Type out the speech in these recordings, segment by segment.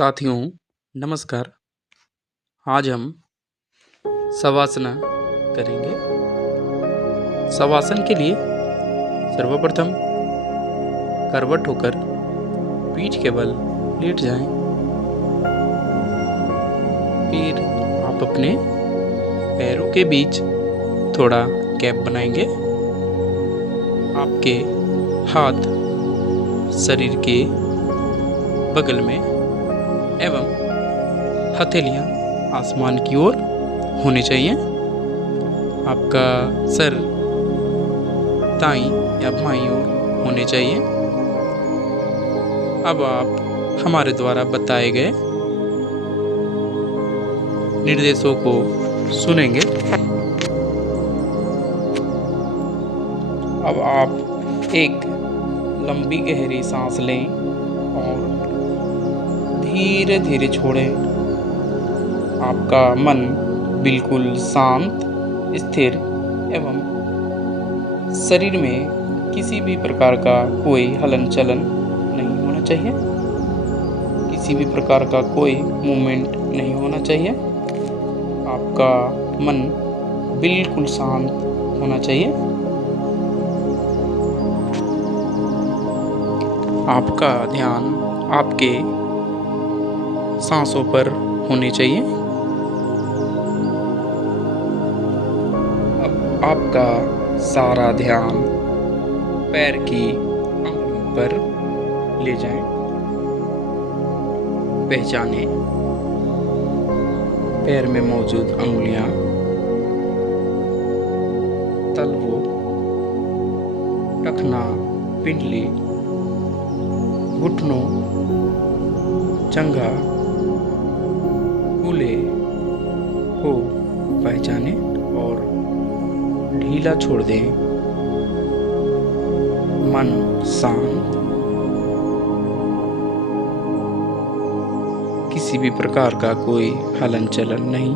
साथियों नमस्कार। आज हम शवासना करेंगे। शवासन के लिए सर्वप्रथम करवट होकर पीठ के बल लेट जाएं। फिर आप अपने पैरों के बीच थोड़ा गैप बनाएंगे। आपके हाथ शरीर के बगल में एवं हथेलियां आसमान की ओर होनी चाहिए। आपका सर दाईं या बाईं ओर होने चाहिए। अब आप हमारे द्वारा बताए गए निर्देशों को सुनेंगे। अब आप एक लंबी गहरी सांस लें और धीरे धीरे छोड़ें। आपका मन बिल्कुल शांत, स्थिर एवं शरीर में किसी भी प्रकार का कोई हलन चलन नहीं होना चाहिए। किसी भी प्रकार का कोई मूवमेंट नहीं होना चाहिए। आपका मन बिल्कुल शांत होना चाहिए। आपका ध्यान आपके सांसों पर होनी चाहिए। अब आपका सारा ध्यान पैर की अंगुलियों पर ले जाएं। पहचानें पैर में मौजूद अंगुलियां तलवों, टखना, पिंडली, घुटनों, जंघा, कूल्हे को पहचानें और ढीला छोड़ दें। मन शांत, किसी भी प्रकार का कोई हलन चलन नहीं।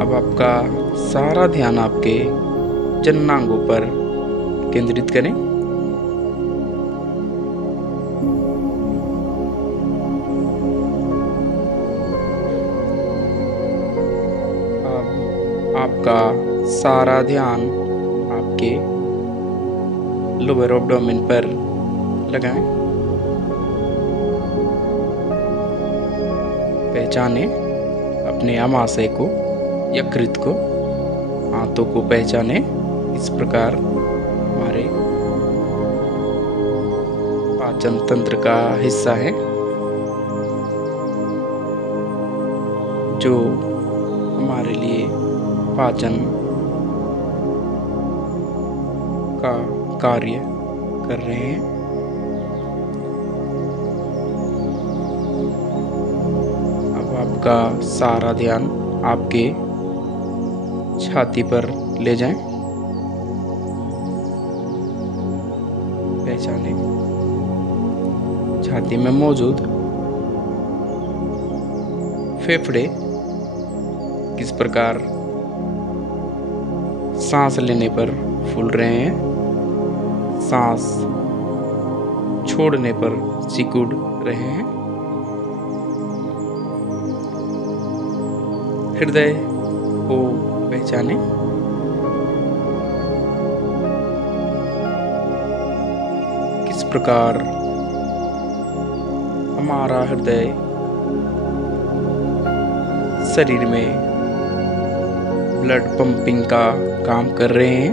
अब आपका सारा ध्यान आपके जननांगों पर केंद्रित करें। अब आपका सारा ध्यान आपके लोअर एब्डोमेन पर लगाएं। पहचानें अपने अमाशय को, यकृत को, हाथों को पहचानें। इस प्रकार हमारे पाचन तंत्र का हिस्सा है जो हमारे लिए पाचन का कार्य कर रहे हैं। अब आपका सारा ध्यान आपके छाती पर ले जाएं। पहचानें छाती में मौजूद फेफड़े किस प्रकार सांस लेने पर फूल रहे हैं, सांस छोड़ने पर सिकुड़ रहे हैं। हृदय को पहचानें। किस प्रकार हमारा हृदय शरीर में ब्लड पंपिंग का काम कर रहे हैं।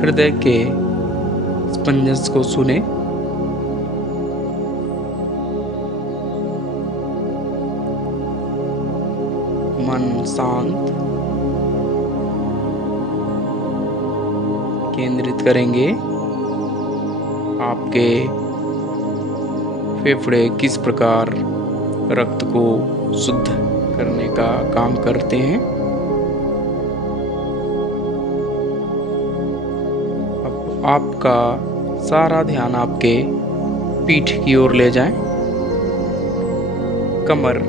हृदय के स्पंदन को सुने। मन शांत केंद्रित करेंगे। आपके फेफड़े किस प्रकार रक्त को शुद्ध करने का काम करते हैं। अब आपका सारा ध्यान आपके पीठ की ओर ले जाएं। कमर,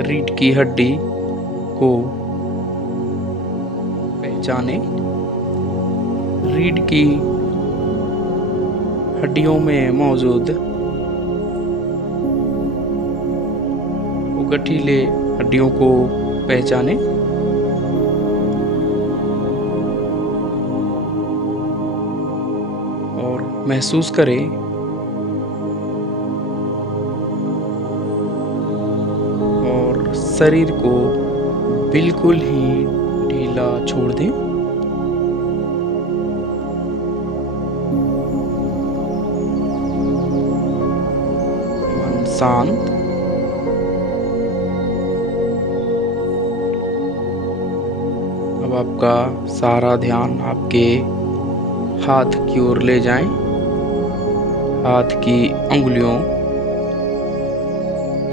रीढ़ की हड्डी को पहचाने रीढ़ की हड्डियों में मौजूद गठीले हड्डियों को पहचाने। और महसूस करें और शरीर को बिल्कुल ही ढीला छोड़ दें। मन शांत। अब आपका सारा ध्यान आपके हाथ की ओर ले जाएं। हाथ की अंगुलियों,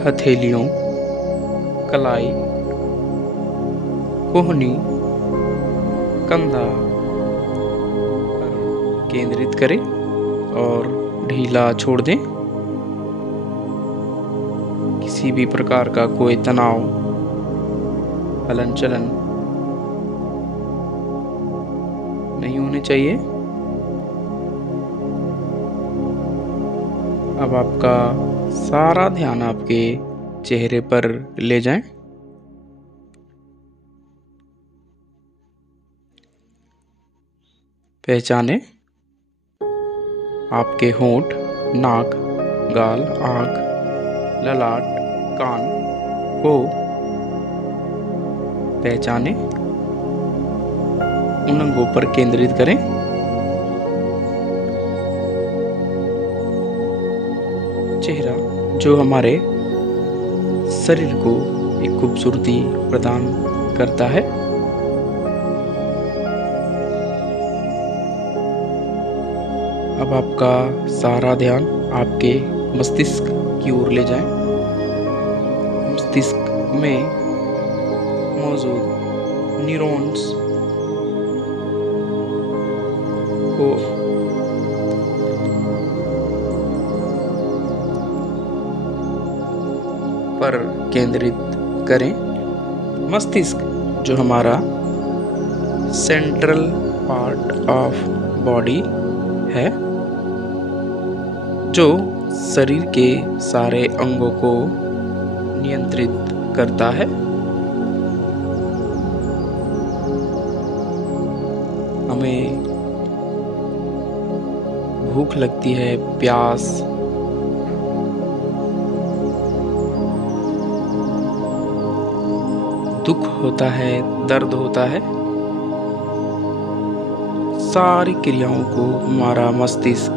हथेलियों, कलाई, कोहनी, कंधा पर केंद्रित करें और ढीला छोड़ दें। किसी भी प्रकार का कोई तनाव, हलन चलन नहीं होने चाहिए। अब आपका सारा ध्यान आपके चेहरे पर ले जाएं। पहचाने आपके होंठ, नाक, गाल, आँख, ललाट, कान को पहचाने। उन अंगों पर केंद्रित करें। चेहरा जो हमारे शरीर को एक खूबसूरती प्रदान करता है। अब आपका सारा ध्यान आपके मस्तिष्क की ओर ले जाएं। मस्तिष्क में मौजूद न्यूरॉन्स को पर केंद्रित करें। मस्तिष्क जो हमारा सेंट्रल पार्ट ऑफ बॉडी है, जो शरीर के सारे अंगों को नियंत्रित करता है। हमें भूख लगती है, प्यास, दुख होता है, दर्द होता है, सारी क्रियाओं को हमारा मस्तिष्क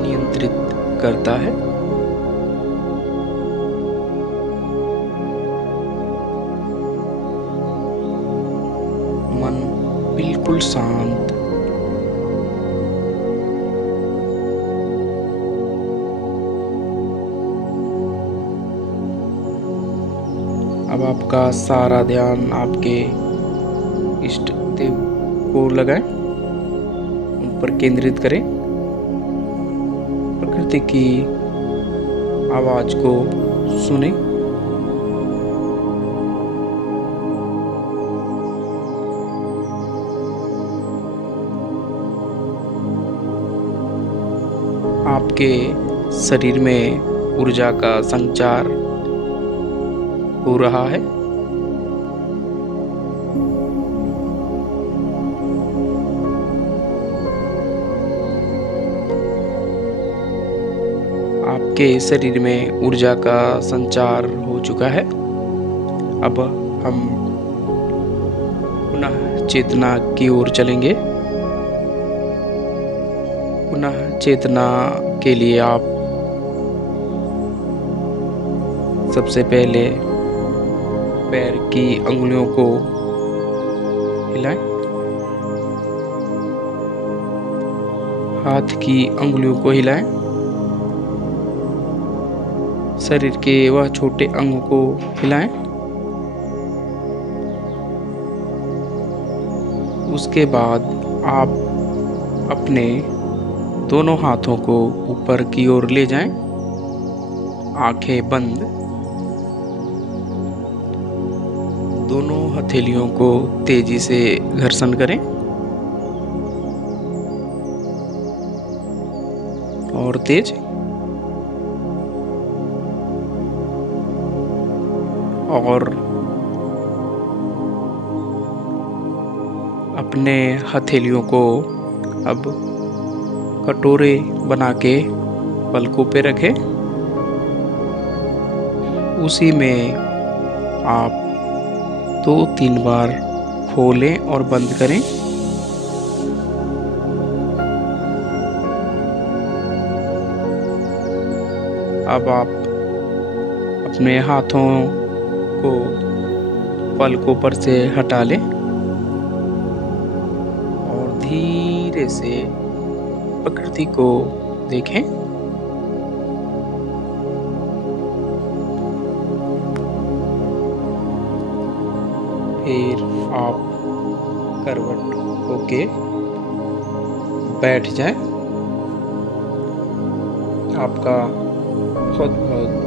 नियंत्रित करता है। मन बिल्कुल शांत। अब आपका सारा ध्यान आपके इष्ट देव को लगाएं, उन पर केंद्रित करें। प्रकृति की आवाज को सुनें। आपके शरीर में ऊर्जा का संचार हो रहा है। आपके शरीर में ऊर्जा का संचार हो चुका है। अब हम पुनः चेतना की ओर चलेंगे। पुनः चेतना के लिए आप सबसे पहले पैर की अंगुलियों को हिलाएं। हाथ की अंगुलियों को हिलाएं। शरीर के वह छोटे अंगों को हिलाएं। उसके बाद आप अपने दोनों हाथों को ऊपर की ओर ले जाएं। आंखें बंद। दोनों हथेलियों को तेजी से घर्षण करें और तेज। और अपने हथेलियों को अब कटोरे बना के पलकों पे रखें। उसी में आप 2-3 बार खोलें और बंद करें। अब आप अपने हाथों को पलकों पर से हटा लें और धीरे से प्रकृति को देखें। फिर आप करवट होके बैठ जाएं। आपका बहुत बहुत